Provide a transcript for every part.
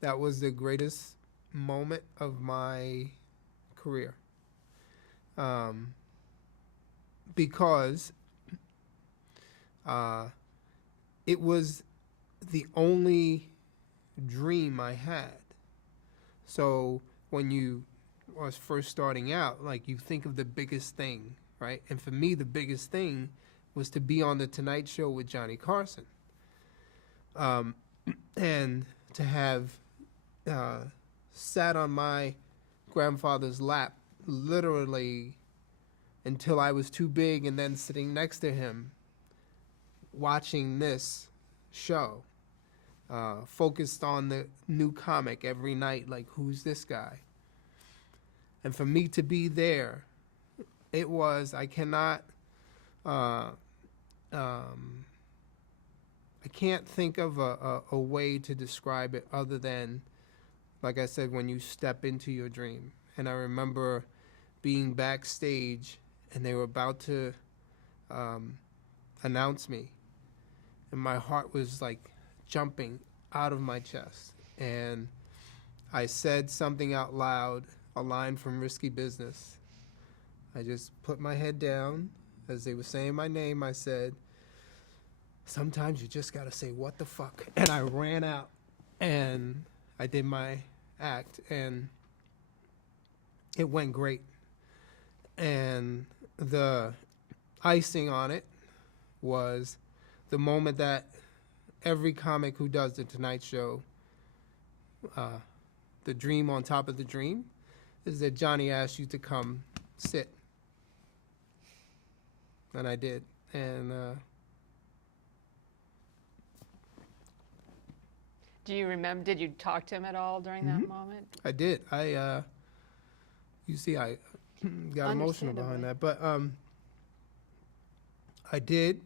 that was the greatest moment of my career. Um, because uh, it was the only dream I had. So when you was first starting out, like you think of the biggest thing, right? And for me, the biggest thing was to be on the Tonight Show with Johnny Carson, um, and to have uh, sat on my grandfather's lap literally until I was too big, and then sitting next to him watching this show, focused on the new comic every night, like who's this guy? And for me to be there, it was, uh, um, I can't think of a way to describe it other than, like I said, when you step into your dream. And I remember being backstage and they were about to um, announce me, and my heart was like jumping out of my chest. And I said something out loud, a line from Risky Business. I just put my head down as they were saying my name. I said, sometimes you just gotta say, what the fuck? And I ran out and I did my act, and it went great. And the icing on it was the moment that every comic who does the Tonight Show, uh, the dream on top of the dream, is that Johnny asked you to come sit. And I did. And Do you remember, did you talk to him at all during that moment? I did. You see, I got emotional behind that. But I did.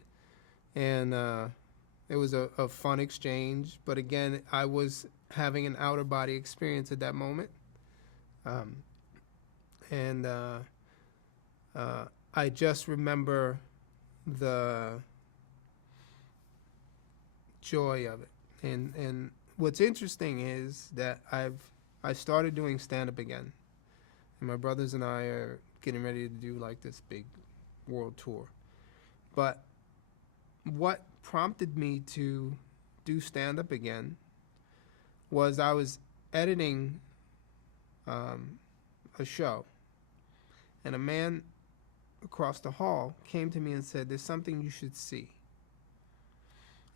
And it was a fun exchange. But again, I was having an outer body experience at that moment. And I just remember the joy of it. And what's interesting is that I started doing stand-up again. And my brothers and I are getting ready to do like this big world tour. But what prompted me to do stand-up again was I was editing a show, and a man across the hall came to me and said, there's something you should see.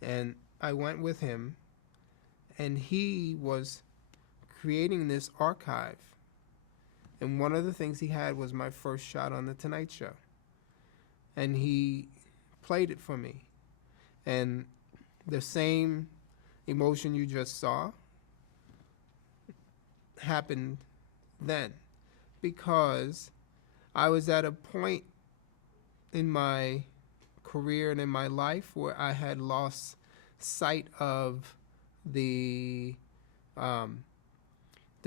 And I went with him, and he was creating this archive. And one of the things he had was my first shot on The Tonight Show. And he played it for me. And the same emotion you just saw happened then, because I was at a point in my career and in my life where I had lost sight of the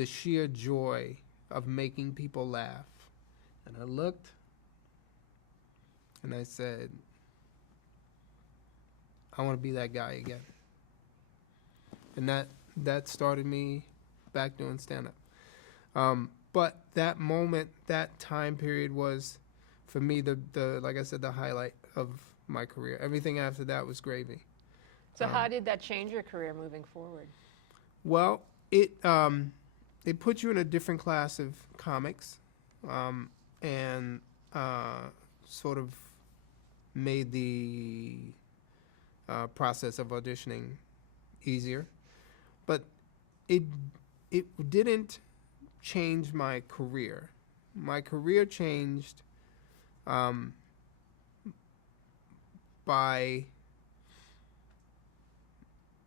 sheer joy of making people laugh. And I looked and I said, I want to be that guy again. And that started me back doing stand-up. But that moment, that time period was, for me, the like I said, the highlight of my career. Everything after that was gravy. So how did that change your career moving forward? Well, it put you in a different class of comics, and sort of made the process of auditioning easier. But it didn't change my career. My career changed by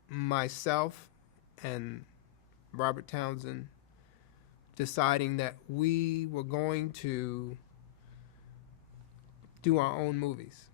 myself and Robert Townsend deciding that we were going to do our own movies.